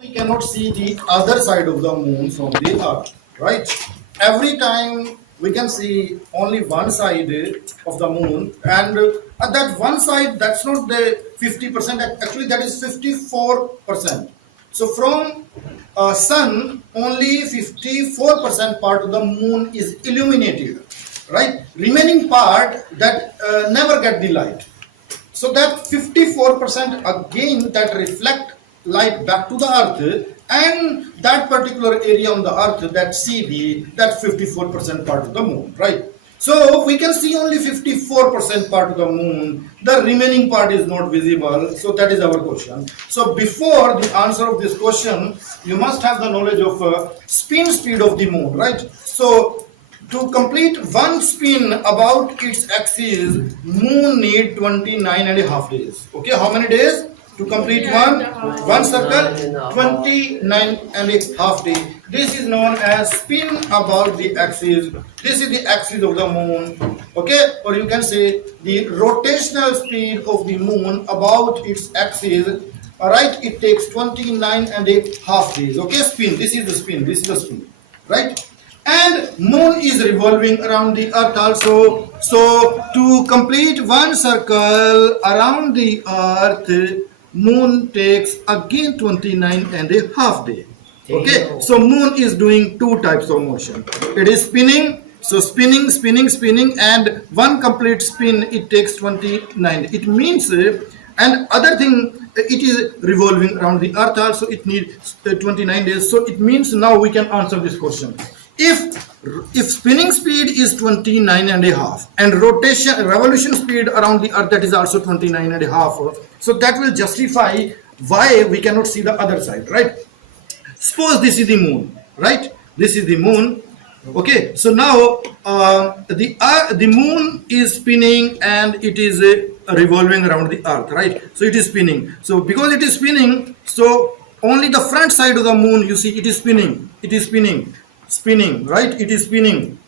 We cannot see the other side of the moon from the earth, right? Every time we can see only one side of the moon, and at that one side, that's not the 50%, actually that is 54%. So from sun, only 54% part of the moon is illuminated, right? Remaining part that never get the light. So that 54% again that reflect light back to the earth, and that particular area on the earth that see that 54% part of the moon, right? So we can see only 54% part of the moon, the remaining part is not visible. So that is our question. So before the answer of this question, you must have the knowledge of spin speed of the moon, right? So to complete one spin about its axis, moon need 29.5 days. Okay, how many days to complete one circle? 29.5 days. This is known as spin about the axis. This is the axis of the moon. Okay, or you can say the rotational speed of the moon about its axis. All right, it takes 29.5 days. Okay, spin. This is the spin. This is the spin. Right. And moon is revolving around the earth also. So to complete one circle around the earth, moon takes again 29.5 days. Okay, so moon is doing two types of motion. It is spinning, so spinning, and one complete spin it takes 29. It means, and other thing, it is revolving around the earth also. It needs 29 days. So it means now we can answer this question. If spinning speed is 29.5 and revolution speed around the earth that is also 29.5, so that will justify why we cannot see the other side, right? Suppose this is the moon, right? This is the moon. Okay, so now the moon is spinning and it is revolving around the earth, right? So it is spinning. So because it is spinning, so only the front side of the moon, you see, it is spinning. It is spinning. Spinning, right? It is spinning.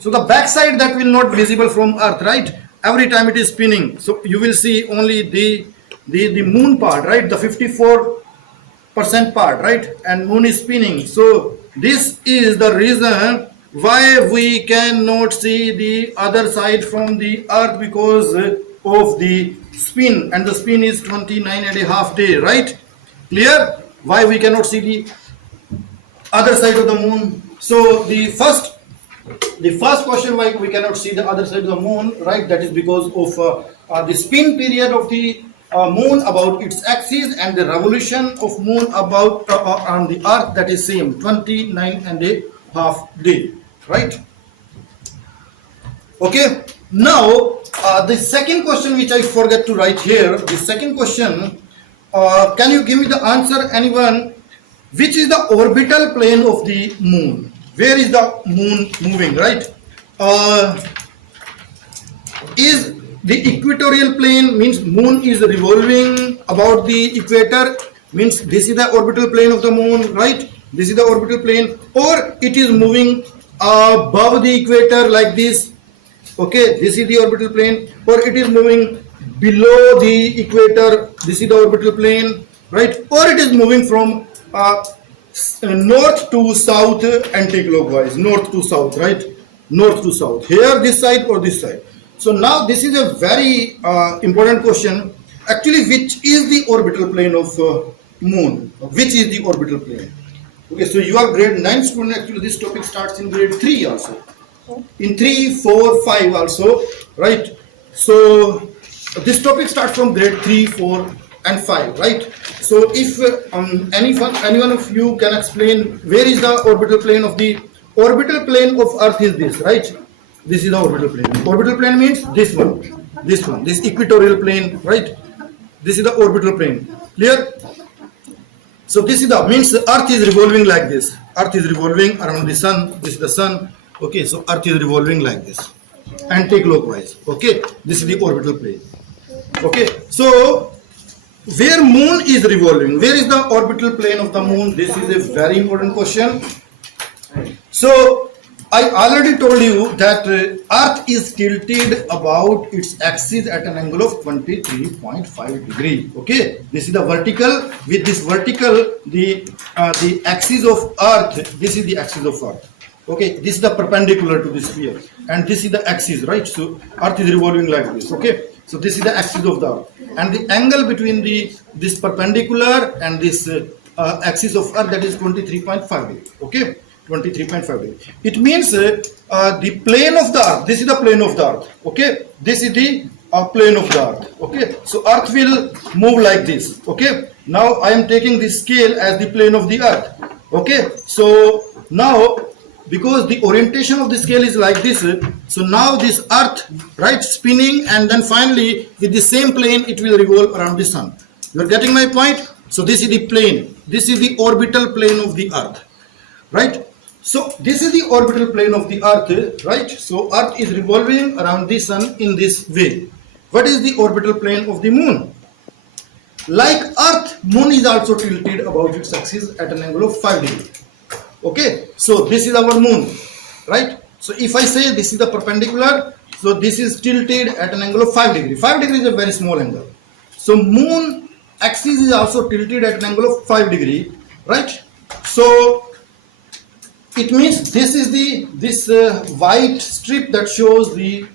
So the back side that will not visible from earth, right? Every time it is spinning, so you will see only the moon part, right? The 54% part, right? And moon is spinning. So this is the reason why we cannot see the other side from the earth, because of the spin, and the spin is 29.5 days, right? Clear? Why we cannot see the other side of the moon? So the first question, why we cannot see the other side of the moon, right? That is because of the spin period of the moon about its axis, and the revolution of moon about on the earth, that is same 29.5 days, right? Okay, now the second question which I forget to write here, the second question, can you give me the answer, anyone? Which is the orbital plane of the moon? Where is the moon moving, right? Is the equatorial plane, means moon is revolving about the equator, means this is the orbital plane of the moon, right? This is the orbital plane, or it is moving above the equator like this. Okay, this is the orbital plane, or it is moving below the equator. This is the orbital plane, right? Or it is moving from north to south, anti-clockwise, north to south, right? North to south, here this side or this side. So now this is a very important question. Actually, which is the orbital plane of moon? Which is the orbital plane? Okay, so you are grade 9 student. Actually, this topic starts in grade 3 also. In 3, 4, 5 also, right? So this topic starts from grade 3, 4 and 5, right? So if anyone of you can explain where is the orbital plane of earth is this, right? This is the orbital plane. Orbital plane means this one, this equatorial plane, right? This is the orbital plane. Clear? So this is the, means the earth is revolving like this. Earth is revolving around the sun. This is the sun. Okay, so earth is revolving like this, anti-clockwise. Okay, this is the orbital plane. Okay, so where moon is revolving, where is the orbital plane of the moon? This is a very important question. So I already told you that Earth is tilted about its axis at an angle of 23.5 degree. Okay, this is the vertical. With this vertical, the axis of Earth. This is the axis of Earth. Okay, this is the perpendicular to the sphere, and this is the axis, right? So Earth is revolving like this. Okay, so this is the axis of the Earth, and the angle between this perpendicular and this axis of Earth, that is 23.5 degree. Okay. 23.5 degree. It means the plane of the Earth. This is the plane of the Earth. Okay. This is the plane of the Earth. Okay. So Earth will move like this. Okay. Now I am taking this scale as the plane of the Earth. Okay. So now, because the orientation of the scale is like this, so now this Earth, right, spinning, and then finally with the same plane it will revolve around the Sun. You are getting my point? So this is the plane. This is the orbital plane of the Earth, right? So this is the orbital plane of the Earth, right? So Earth is revolving around the Sun in this way. What is the orbital plane of the Moon? Like Earth, Moon is also tilted about its axis at an angle of 5 degree. Okay, so this is our Moon, right? So if I say this is the perpendicular, so this is tilted at an angle of 5 degree. 5 degree is a very small angle. So Moon axis is also tilted at an angle of 5 degree, right? So it means this is this white strip that shows the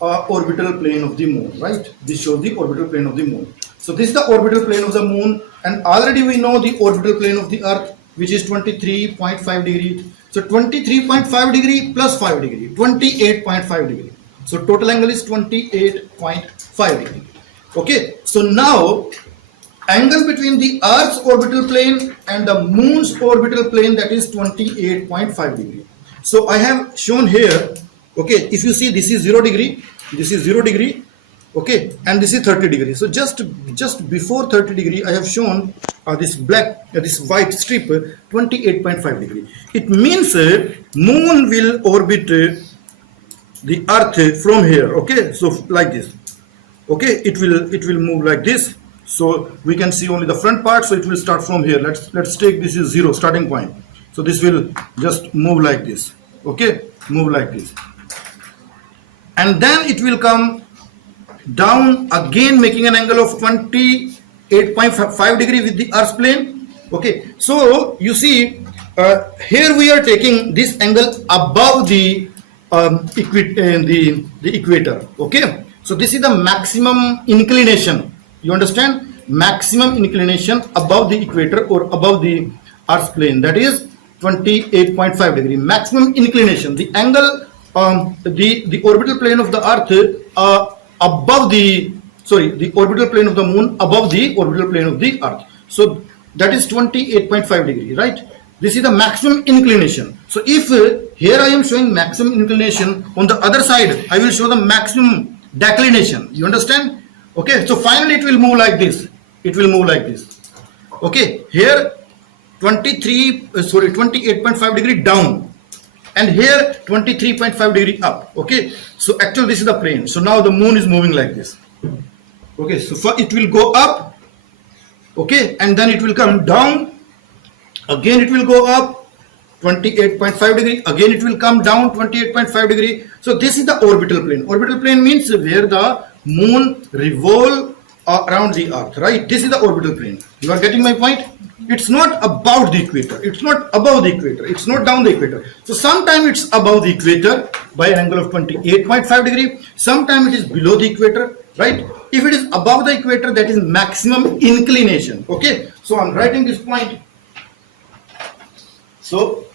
orbital plane of the Moon, right? This shows the orbital plane of the Moon. So this is the orbital plane of the Moon, and already we know the orbital plane of the Earth, which is 23.5 degree. So 23.5 degree plus 5 degree, 28.5 degree. So total angle is 28.5 degree. Okay, so now angle between the Earth's orbital plane and the Moon's orbital plane, that is 28.5 degree. So I have shown here, okay, if you see this is 0 degree, this is 0 degree, okay, and this is 30 degree. So just before 30 degree I have shown this black, this white strip, 28.5 degree. It means Moon will orbit the Earth from here, okay, so like this, okay, it will move like this. So we can see only the front part, so it will start from here. Let's take this is 0 starting point. So this will just move like this, okay, move like this, and then it will come down again, making an angle of 28.5 degree with the Earth's plane. Okay, so you see here we are taking this angle above the equator. Okay, so this is the maximum inclination. You understand? Maximum inclination above the equator or above the Earth's plane, that is 28.5 degree. Maximum inclination, the angle, the orbital plane of the Earth above the orbital plane of the Moon above the orbital plane of the Earth. So that is 28.5 degree, right? This is the maximum inclination. So if here I am showing maximum inclination, on the other side I will show the maximum declination. You understand? Okay, so finally it will move like this. It will move like this. Okay, here 28.5 degree down, and here 23.5 degree up. Okay, so actually this is the plane. So now the Moon is moving like this. Okay, so it will go up, okay, and then it will come down. Again it will go up 28.5 degree. Again it will come down 28.5 degree. So this is the orbital plane. Orbital plane means where the Moon revolve around the Earth, right? This is the orbital plane. You are getting my point? It's not about the equator. It's not above the equator. It's not down the equator. So sometimes it's above the equator by an angle of 28.5 degree. Sometimes it is below the equator, right? If it is above the equator, that is maximum inclination. Okay. So I'm writing this point. So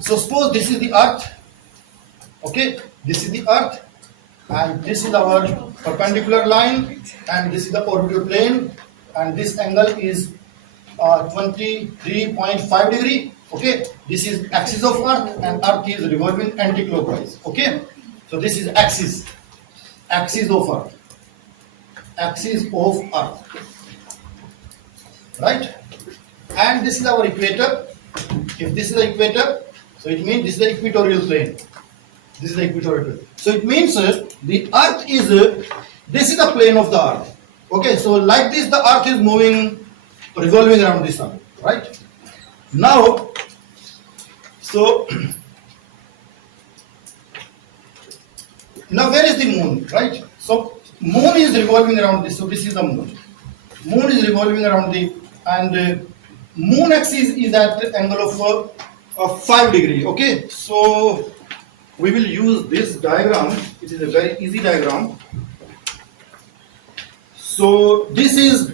suppose this is the Earth. Okay. This is the Earth. And this is our perpendicular line, and this is the orbital plane, and this angle is 23.5 degree. Okay, this is axis of Earth, and Earth is revolving anti-clockwise. Okay, so this is axis of Earth, right? And this is our equator. If this is the equator, so it means this is the equatorial plane. This is the equatorial plane. So it means the Earth is, this is the plane of the Earth. Okay, so like this the Earth is moving, revolving around the Sun, right? Now So now where is the moon, right? So moon is revolving around this. So this is the moon. Moon is revolving around the, and moon axis is at the angle of 5 degree. Okay, so we will use this diagram. It is a very easy diagram. So this is,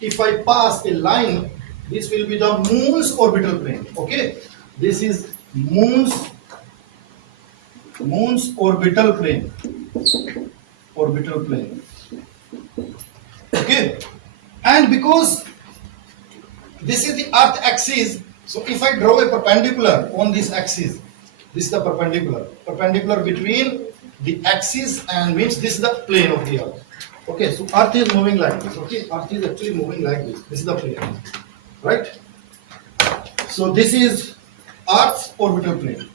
if I pass a line, this will be the moon's orbital plane. Okay, this is moon's orbital plane. Orbital plane. Okay, and because this is the earth axis, so if I draw a perpendicular on this axis, this is the perpendicular between the axis, and means this is the plane of the earth. Okay, so earth is moving like this. Okay, earth is actually moving like this. This is the plane, right? So this is earth's orbital plane.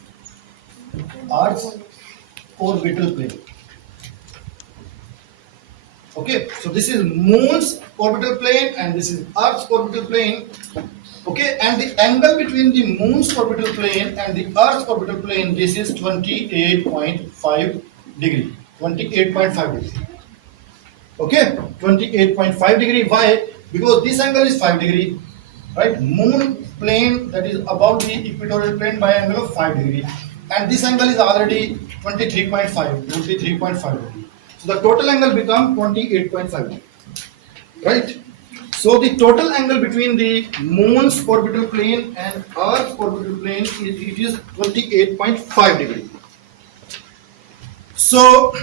Earth's orbital plane. Okay, so this is moon's orbital plane and this is earth's orbital plane. Okay, and the angle between the moon's orbital plane and the earth's orbital plane, this is 28.5 degree. 28.5 degree. Okay, 28.5 degree. Why? Because this angle is 5 degree, right? Moon plane, that is above the equatorial plane, by angle of 5 degree, and this angle is already 23.5 degree. So the total angle becomes 28.5 degree, right? So the total angle between the moon's orbital plane and earth's orbital plane is 28.5 degree. So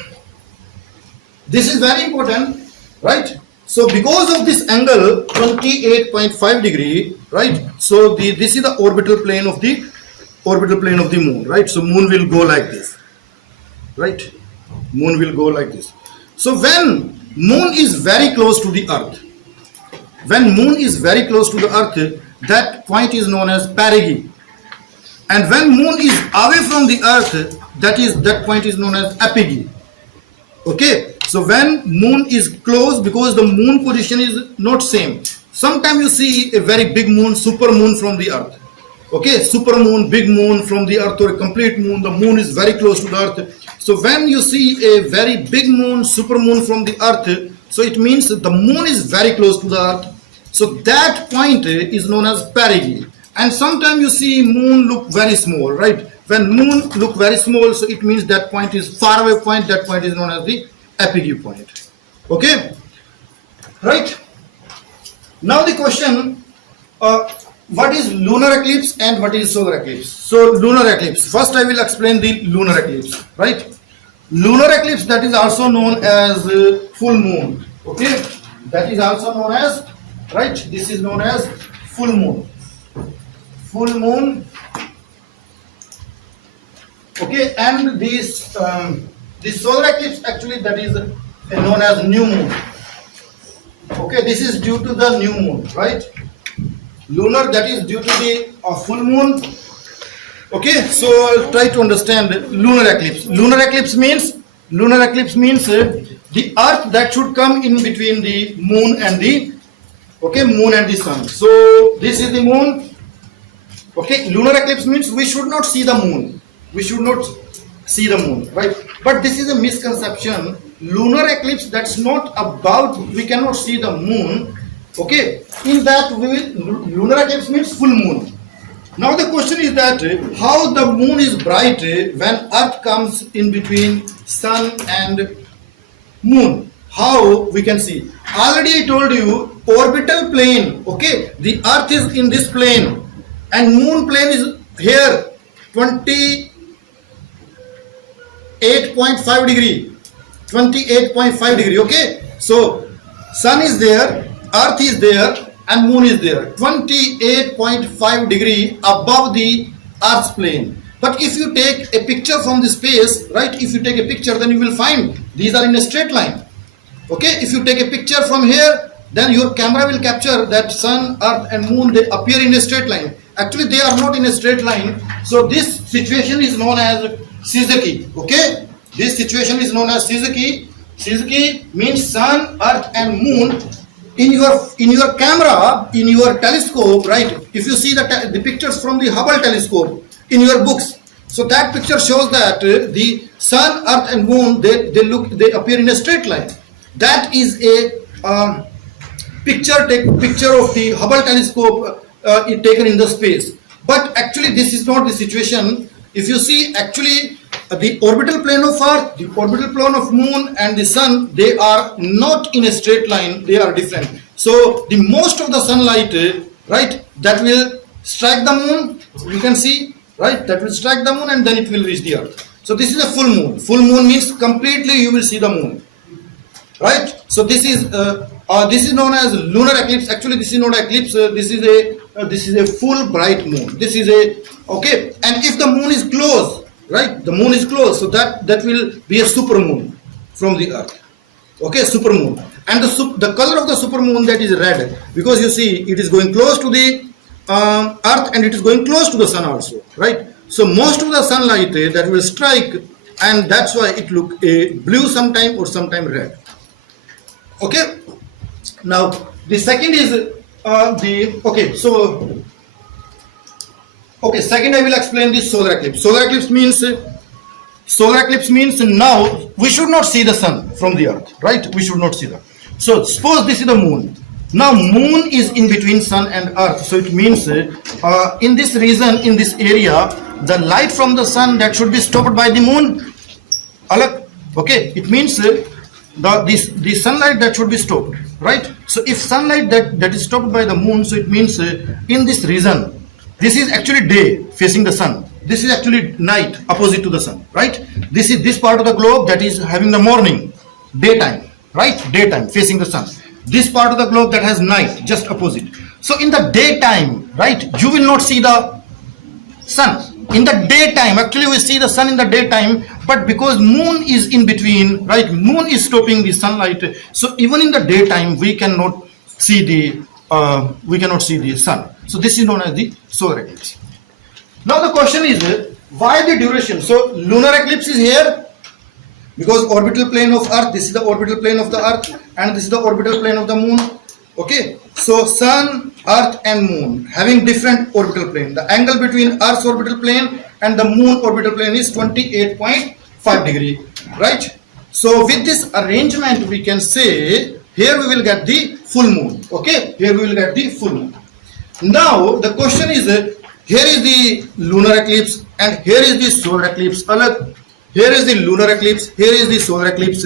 this is very important, right? So because of this angle 28.5 degree, right? So this is the orbital plane of the moon, right? So moon will go like this, right? Moon will go like this. So when moon is very close to the earth, that point is known as perigee. And when moon is away from the earth, that point is known as apogee. Okay, so when moon is close, because the moon position is not same. Sometimes you see a very big moon, super moon from the earth. Okay, super moon, big moon from the earth, or a complete moon, the moon is very close to the earth. So when you see a very big moon, super moon from the earth, so it means that the moon is very close to the earth. So that point is known as perigee. And sometimes you see moon look very small, right? When moon look very small, so it means that point is far away point. That point is known as the apogee point. Okay, right? Now the question, what is lunar eclipse and what is solar eclipse? So lunar eclipse. First I will explain the lunar eclipse, right? Lunar eclipse, that is also known as full moon. Okay, that is also known as, right? This is known as full moon. Full moon. Okay, and this solar eclipse, actually that is known as new moon. Okay, this is due to the new moon, right? Lunar, that is due to the full moon. Okay, so I'll try to understand lunar eclipse. Lunar eclipse means the earth that should come in between the moon and the sun. So this is the moon. Okay, lunar eclipse means we should not see the moon. Right? But this is a misconception. Lunar eclipse, that's not about we cannot see the moon. Okay, in that lunar eclipse means full moon. Now the question is that how the moon is bright when earth comes in between sun and moon. How we can see? Already I told you, orbital plane. Okay, the earth is in this plane and moon plane is here, 28.5 degree. 28.5 degree. Okay, so sun is there, earth is there, and moon is there, 28.5 degree above the earth's plane. But if you take a picture from the space, right, if you take a picture, then you will find these are in a straight line. Okay, if you take a picture from here, then your camera will capture that sun, earth and moon, they appear in a straight line. Actually they are not in a straight line. So this situation is known as Suzuki. Okay, this situation is known as Suzuki. Suzuki means sun, earth and moon. In your camera, in your telescope, right, if you see the pictures from the Hubble telescope, in your books. So that picture shows that the sun, earth and moon, they appear in a straight line. That is a picture of the Hubble telescope taken in the space. But actually this is not the situation. If you see, actually the orbital plane of earth, the orbital plane of moon and the sun, they are not in a straight line, they are different. So the most of the sunlight, right, that will strike the moon, you can see, right, that will strike the moon and then it will reach the earth. So this is a full moon. Full moon means completely you will see the moon, right? So this is known as lunar eclipse. Actually this is not an eclipse, this is a full bright moon. This is a, okay, and if the moon is close, right, the moon is close, so that will be a super moon from the earth. Okay, super moon. And the color of the super moon, that is red, because you see it is going close to the earth and it is going close to the sun also, right? So most of the sunlight that will strike, and that's why it look blue sometime or sometime red. Okay, now the second is second I will explain this solar eclipse. Solar eclipse means now we should not see the sun from the earth, right? We should not see that. So suppose this is the moon. Now moon is in between sun and earth, so it means in this region, in this area, the light from the sun that should be stopped by the moon. Okay, it means the sunlight that should be stopped, right? So if sunlight that is stopped by the moon, so it means in this region, this is actually day facing the sun. This is actually night opposite to the sun, right? This is this part of the globe that is having the morning, daytime, right? Daytime facing the sun. This part of the globe that has night, just opposite. So in the daytime, right, you will not see the sun. In the daytime, actually we see the sun in the daytime, but because moon is in between, right, moon is stopping the sunlight, so even in the daytime we cannot see the sun. So this is known as the solar eclipse. Now the question is, why the duration? So lunar eclipse is here because orbital plane of earth, this is the orbital plane of the earth and this is the orbital plane of the moon. Okay, so sun, earth and moon having different orbital plane. The angle between earth's orbital plane and the moon orbital plane is 28.5 degree, right? So with this arrangement we can say here we will get the full moon. Okay, here we will get the full moon. Now the question is, here is the lunar eclipse and here is the solar eclipse. Here is the lunar eclipse, here is the solar eclipse.